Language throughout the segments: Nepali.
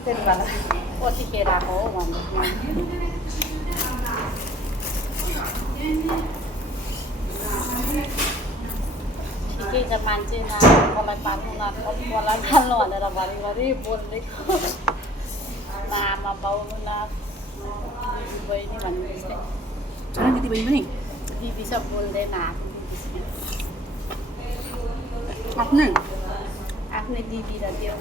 कतिखेर आएको हो भन्दै ठिकै छ मान्छे मलाई पाल्नु मलाई पाल्नु भनेर घरिघरि बोलिदिएको आमा बाउ न दिदी बहिनी भन्ने जस्तै छैन दिदी बहिनी पनि दिदी सब बोल्दैन आफ्नै आफ्नै दिदी र त्यो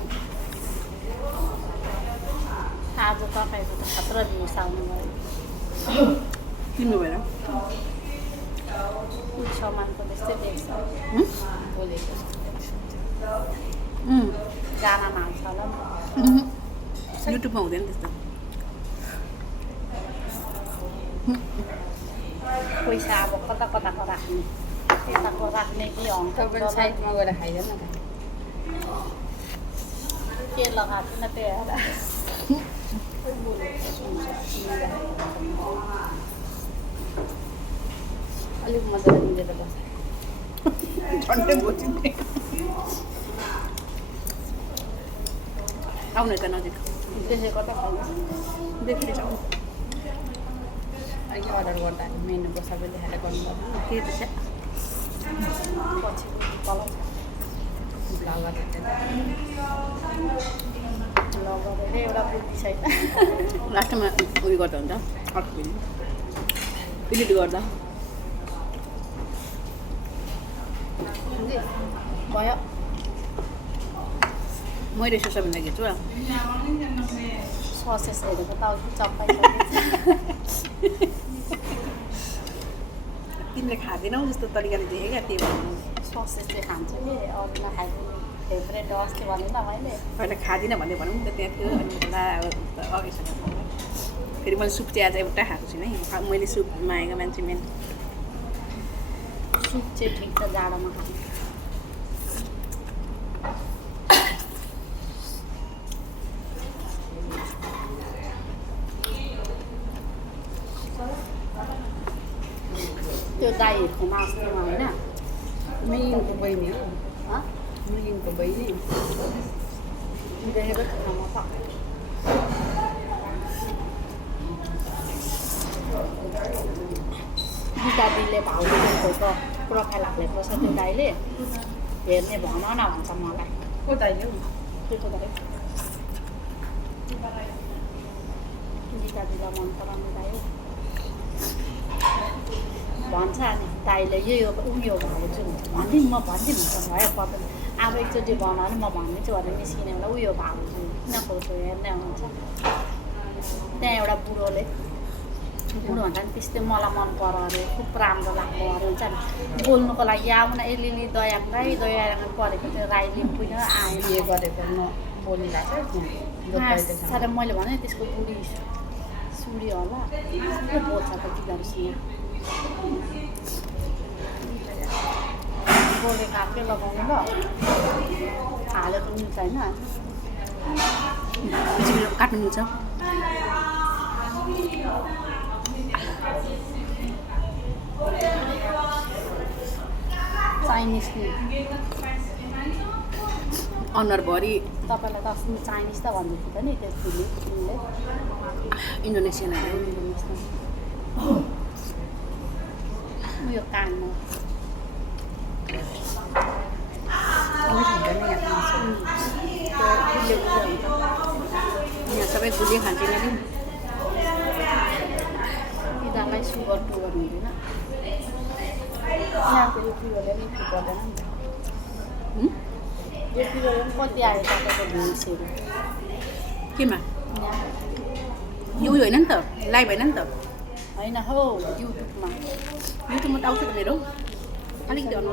आज तपाईँको त खतरा दिवस आउनु भयो किन्नु भएर सामानको त्यस्तै देख्छ बोलेको गानामा हाल्छ होला नि युट्युबमा हुँदैन त्यस्तो पैसा अब कता कताको राख्ने त्यताको राख्ने कि तपाईँ साइडमा गएर खाइदैन के लगाएको थिएन त्यही हेर अलिक मजाले मिलेर बस्छ झन्डै बोचिँदै आउनु त नजिक देखेको त देखिरहेछ अघि अर्डर गर्दा मेनुको सबै देखाएर गर्नुपर्छ के त छ पछि तल ब्लगरहरूले लगेर एउटा बुद्धि छैन लास्टमा उयो गर्दा हुन्छ अर्को फेरि एडिट गर्दा भयो मैले यसो सबैलाई हेर्छु ससेस हेरेको त अघि चप्पाइ तिमीले खाँदैनौ जस्तो तरिकाले देखेँ क्या त्यही भन्नु ससेस चाहिँ खान्छु कि अरू नखाएको फेभरेट अस्ति भनेन मैले पहिला खाँदिनँ भन्दै भनौँ नि त त्यहाँ थियो अनि ला अघि फेरि मैले सुप चाहिँ आज एउटा खाएको छुइनँ है मैले सुप मागेको मान्छे मेन सुप चाहिँ ठिक छ जाडोमा खानु त्यो दाईहरूको नाच्नेमा होइन मिहिनको बहिनी हो हँ मिहिनको बहिनी देखेको छैन म त गीता दिदीले भाउ दिएको प्रोफाइल हालेको छ त्यो दाईले हेर्ने भन न भन्छ मलाई को दाइले हौ त्यो दाई गीता दिदीलाई मन पराउने दाई हो भन्छ नि दाइले यो उयो भएको छु भनिदिउँ म भनिदिउँ हुन्छ भयो पर्दैन अब एकचोटि भन भने म भनिदिन्छु भनेर निस्किने बेला उयो भएको छु किन खोज्छु हेर्ने हुन्छ त्यहाँ एउटा बुढोले बुढो भन्दा पनि त्यस्तै मलाई मन पऱ्यो अरे खुब राम्रो लाग्यो अरे हुन्छ नि बोल्नुको लागि आउन एलिली दया परेको त्यो राई लिम्पुन आएन बिहे गरेको बोलिरहेको साह्रै मैले भने त्यसको बुढी सुडी होला के बोल्छ त टिकाहरूसँग बोलेको आफै लगाउनु ल हालेको मिल्छ होइन काट्नु मिल्छ चाइनिज अनुहारभरि तपाईँलाई त अस्ति चाइनिज त भन्दै थियो त नि त्यसले तिमीले इन्डोनेसियन उयो कानमा यहाँ सबै गुलियो खान्छौँ नि तिनीहरूलाई सुगर टुगर हुँदैन यहाँको यो पिरोले पनि ठिक गर्दैन नि त यो पिरोले पनि कति आयो तपाईँको भ्युजहरू केमा यहाँ यो उयो होइन नि त लाइभ होइन नि त होइन हो युट्युबमा युट्युबमा त आउँछ त मेरो अलिकति अनु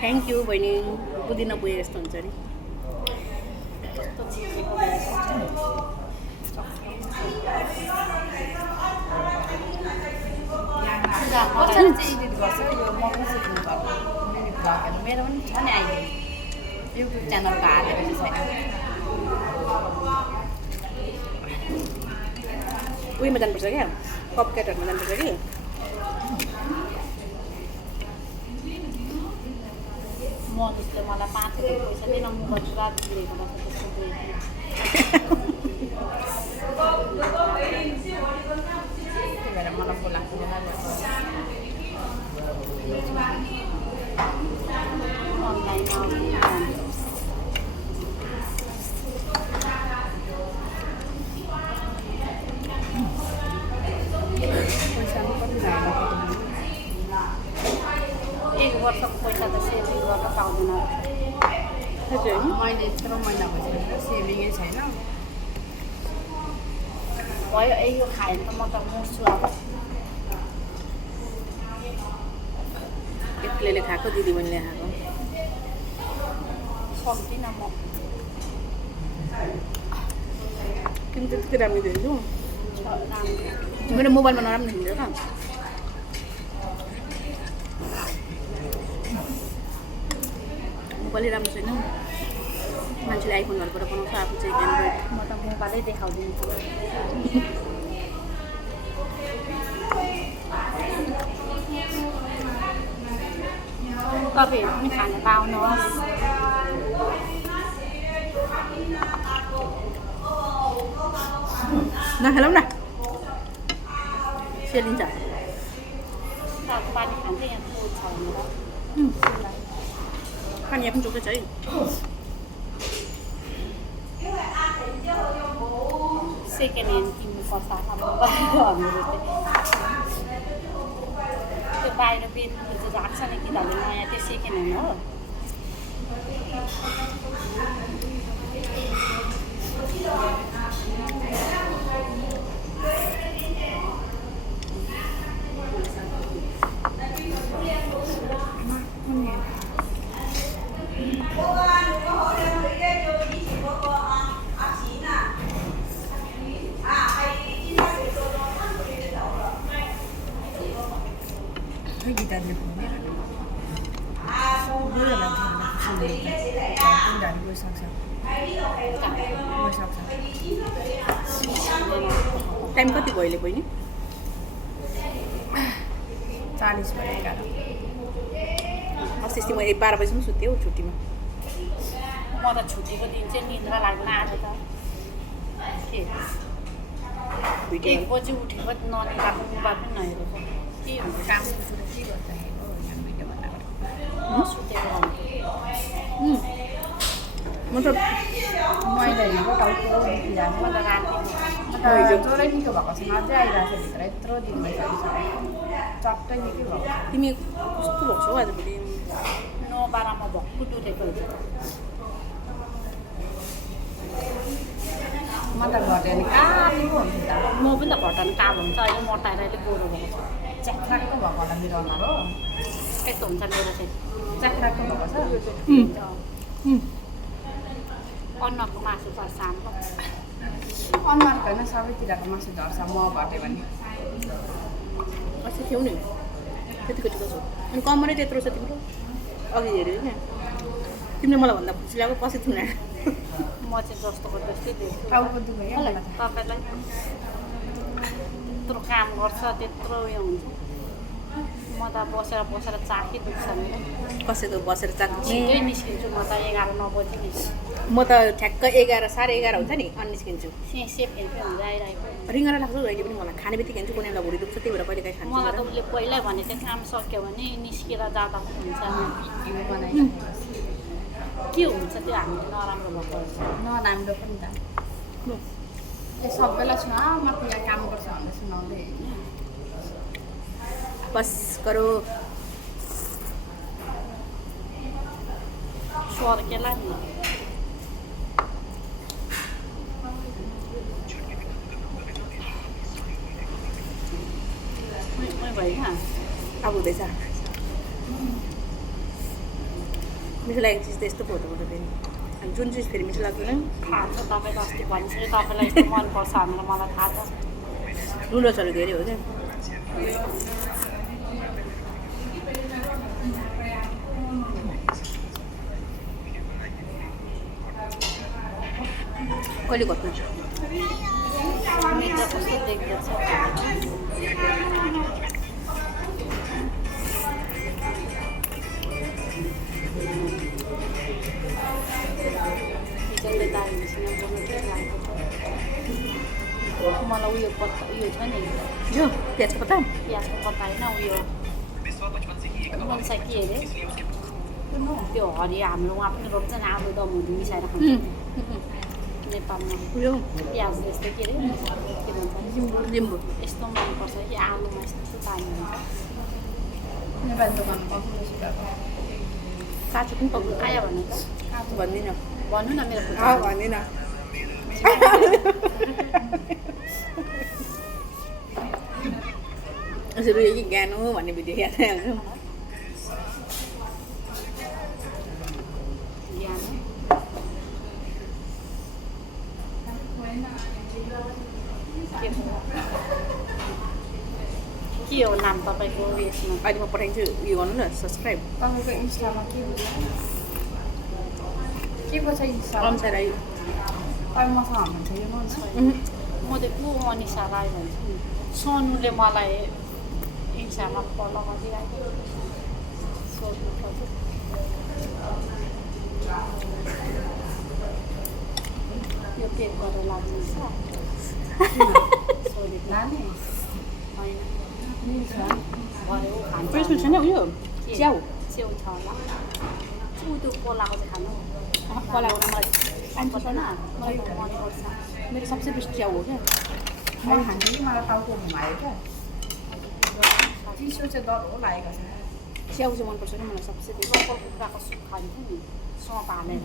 थ्याङ्क यू बहिनी बुझि नपुगे जस्तो हुन्छ नि कस्तो चिजेको कसरी चाहिँ एडिट गर्छ यो म कसरी गर्छु भ्लगहरू मेरो पनि छ नि अहिले युट्युब च्यानलको हालेको चाहिँ छैन उयोमा जानुपर्छ क्या कपकेटहरूमा जानुपर्छ कि मधुसले मलाई 5 रुपियाँ पैसा दिएर मोबाइल पुरा बिग्रेको रहेछ त्यसको अहिले यत्रो महिना भइसक्यो सेभिङै छैन भयो यो खायो भने त म त मर्छु अब एक्लैले खाएको दिदी बहिनीले खाएको सक्दिनँ म किन त्यति राम्रो देख्छु राम्रो मेरो मोबाइलमा नराम्रो देखिन्छ त मोबाइलै राम्रो छैन मान्छेले आइफोन घरबाट बनाउँछ आफू चाहिँ एन्ड्रोइड म त मोबाइलै देखाउँदिन्छु तपाईँहरू पनि खान पाउनुहोस् नखेलाउँ न सेलिन्छ पानी खान्छ यहाँ दुध छ भनेर पानी यहाँ पनि चोकै छ है सेकेन्ड ह्यान्ड किन्नुपर्छ अब हामीहरू चाहिँ त्यो बाहिर बेच्नु चाहिँ राख्छ नि किनभने नयाँ त्यो सेकेन्ड ह्यान्ड हो गीताले भने गइसक्छ टाइम कति भयो अहिले बहिनी 40 बजे 11 अस्ति म 12 बजीसम्म सुत्थेँ हौ छुट्टीमा म त छुट्टीको दिन चाहिँ निद्रा लाग्न आज त के 1 बजी उठेको ननिकाको मोबाइल पनि नहेरेको के हुन्छ काम सुरु के गर्दाखेरि हो यहाँ भिडियो बनाएर सुतेको म त मैले हेरेको टाउको दुखिरहेको म त राति ज्वरै निको भएको छैन अझै आइरहेको छ भित्र यत्रो दिन भइसकिसक्यो चट्टै निकै भएको छ तिमी कस्तो भएको छौ आजभोलि 9-12 मा भक्कु टुटेको हुन्छ म त घट्यो भने कालो हुन्छ त म पनि त घटाउनु कालो हुन्छ अहिले मोटाएर अहिले गोरो भएको छ च्याख्राको भएको होला मेरो अनुहार हो यस्तो हुन्छ मेरो चाहिँ च्याख्राको भएको छ अन्नको मासु पर्छ हाम्रो अनुहारको होइन सबैतिरको मासु झर्छ म घट्यो भने अस्ति थियौ नि त्यतिको ठिक छौ अनि कमरै त्यत्रो छ तिम्रो अघि हेऱ्यो होइन तिमीले मलाई भन्दा खुसी लाग्यो पछि थिएन म चाहिँ जस्तोको जस्तै देख्छु टाउको दुख्यो क्या मलाई त तपाईँलाई त्यत्रो काम गर्छ त्यत्रो उयो हुन्छ म त बसेर बसेर चाखी दुख्छ नि कसैको बसेर चाख्ने छिटै निस्किन्छु म त 11-9 बजी निस्किन्छु म त ठ्याक्क 11 11:30 हुन्छ नि अनि निस्किन्छु सेप हेर्छु हुन्छ आइरहेको रिङ्गरा लाग्छ अहिले पनि मलाई खाने बित्तिकै हिँड्छु कुनै बेला भुँडी दुख्छ त्यही भएर कहिले काहीँ खान्छु मलाई त उसले पहिल्यै भने चाहिँ काम सक्यो भने निस्केर जाँदा पनि हुन्छ भिडियो बनाइरहेको के हुन्छ त्यो हामीले नराम्रो भएको नराम्रो पनि त ए सबैलाई सुना म त यहाँ काम गर्छ भनेर सुनाउँदै बस करो स्वर्गेला नि भएन अब हुँदैछ मिठो लागेको चिज त यस्तो पो हुँदो फेरि अनि जुन चिज फेरि मिठो लाग्दैन थाहा छ तपाईँले अस्ति भनिसक्यो तपाईँलाई यस्तो मनपर्छ भनेर मलाई थाहा छ नुडल्सहरू धेरै हो क्या कहिले घट्नु निद्रा कस्तो देख्दैछ हिजोले दाइसँग बोल्नु ठिक लागेको छ मलाई उयो पत्ता उयो छ नि यो प्याजको पत्ता प्याजको पत्ता होइन उयो मनसा के अरे त्यो हरियो हाम्रो उहाँ पनि रोप्छ नि आलु दमहरू मिसाएर खान्छ नेपालमा उयो प्याज जस्तो के अरे के भन्छ लिम्बू यस्तो मनपर्छ कि आलुमा यस्तो पानी हुन्छ नेपाली दोकानमा पाउँछ काँचो पनि पकाउनु आयो भने त काँचो भन्दिनँ भन्नु न मेरो भन्दैन यसरी कि ज्ञान हो भन्ने भिडियो याद आइहाल्छ ज्ञान के हो नाम तपाईँको यसमा अहिले म पठाइदिन्छु उयो गर्नु न सब्सक्राइब तपाईँको इन्स्टामा के को छ इन्स्टा अनुसार राई तपाईँ मसँग हुनुहुन्छ यो मन छ म त को अनिसा राई भन्छु नि सोनुले मलाई इन्स्टामा फलो गरिरहेको सोध्नु पर्छ यो पेक गरेर लाग्नुहुन्छ सोधेको लाने होइन मिल्छ भरे ऊ खान्छ प्रेसमा छैन उयो च्याउ च्याउ छ होला ऊ त्यो कोलाको चाहिँ खानु कलाको मलाई पर्दैन मलाई त मनपर्छ मेरो सबसे बेस्ट च्याउ हो क्या मैले खान्छु कि मलाई टाउको घुमायो क्या चिसो चाहिँ डर हो लागेको छ च्याउ चाहिँ मनपर्छ क्या मलाई सबसे बेस्ट लोकल कुखुराको सुप खान्छु नि सोप हालेर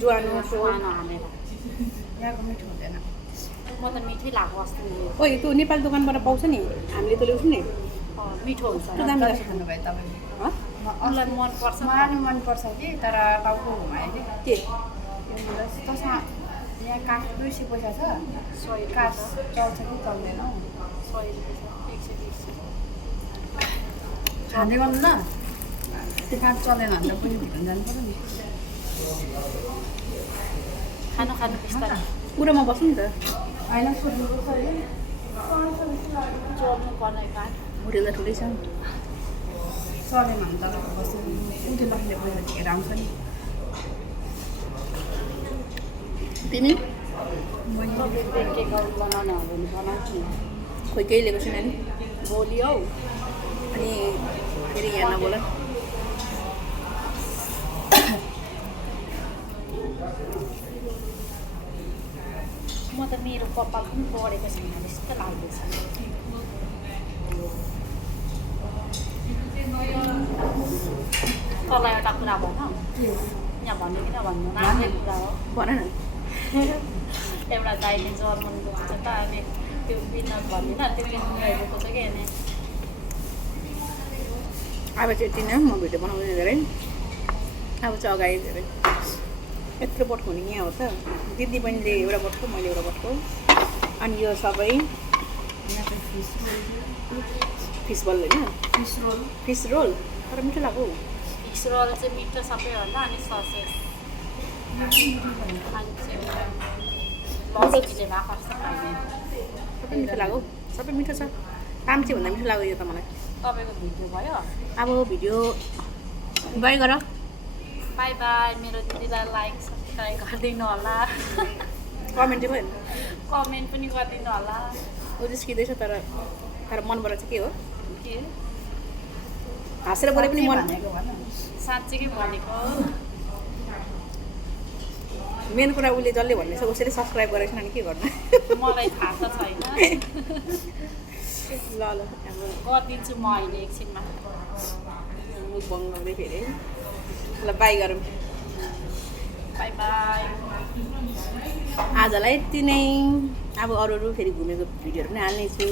ज्वानो सो खाना हालेर यहाँको मिठो हुँदैन म त मिठै लाग्यो अस्ति ओइ त्यो नेपाली दोकानबाट पाउँछ नि हामीले त ल्याउँछौँ नि मिठो हुन्छ त्यो दामी लाग्छ खानुभयो तपाईँले मलाई मनपर्छ मलाई मनपर्छ कि तर टाउको घुमायो कि के तसँग यहाँ काठ 200 पैसा छ 100 काठ रुपियाँ चल्छ कि चल्दैन 100 रुपियाँ 120 खाँदै गर्नु न त्यो काठ चलेन भने त पनि भित्र जानु पऱ्यो नि खानु खानु बिस्तारै पुरामा बस्नु नि त होइन सोध्नुपर्छ अरे चल्नु पर्ने काठ होटेल त ठुलै छ चलेन भने त बस्नु उठे लखले पैसा दिएर आउँछ नि तिमी मैले केक बनाउनु हो भने बनाउँछु नि खोइ केही लिएको छैन नि भोलि हौ अनि फेरि यहाँ नबोल म त मेरो कपाल पनि बढेको छैन जस्तो लाग्दैछ तँलाई एउटा कुरा भन यहाँ भन्नु कि नभन्नु राम्रै कुरा हो भन न एउटा दाइले जर्मन गएको छ त अनि त्यो बिना भन्दिनँ त्यो लिनु गएको छ कि होइन अब चाहिँ यति नै म भिडियो बनाउँदैन धेरै अब चाहिँ अगाडि धेरै यत्रो बटको हुने यहाँ हो त दिदी बहिनीले एउटा बटको मैले एउटा बटको अनि यो सबै यहाँ चाहिँ फिस बल होइन फिस रोल तर मिठो लाग्यो फिस रोल चाहिँ मिठो सबैभन्दा अनि ससेज लस्सीले भएको जस्तो खाने सबै मिठो लाग्यो सबै मिठो छ ताम्चे भन्दा मिठो लाग्यो यो त मलाई तपाईँको भिडियो भयो अब भिडियो बाई गर बाई बाई मेरो दिदीलाई लाइक सब्सक्राइब गरिदिनु होला कमेन्ट चाहिँ भयो कमेन्ट पनि गरिदिनु होला ऊ जिस्किँदैछ तर मनबाट चाहिँ के हो के हाँसेर बोले पनि मन भनेको भन साँच्चीकै भनेको मेन कुरा उसले जसले भन्दैछ उसैले सब्सक्राइब गरेको छैन भने के गर्नु मलाई थाहा त छैन ल ल हाम्रो गरिदिन्छु म अहिले एकछिनमा मुख बङ्गाउँदै फेरि ल बाई गरौँ बाई बाई आजलाई यति नै अब अरू फेरि घुमेको भिडियोहरू पनि हाल्नेछु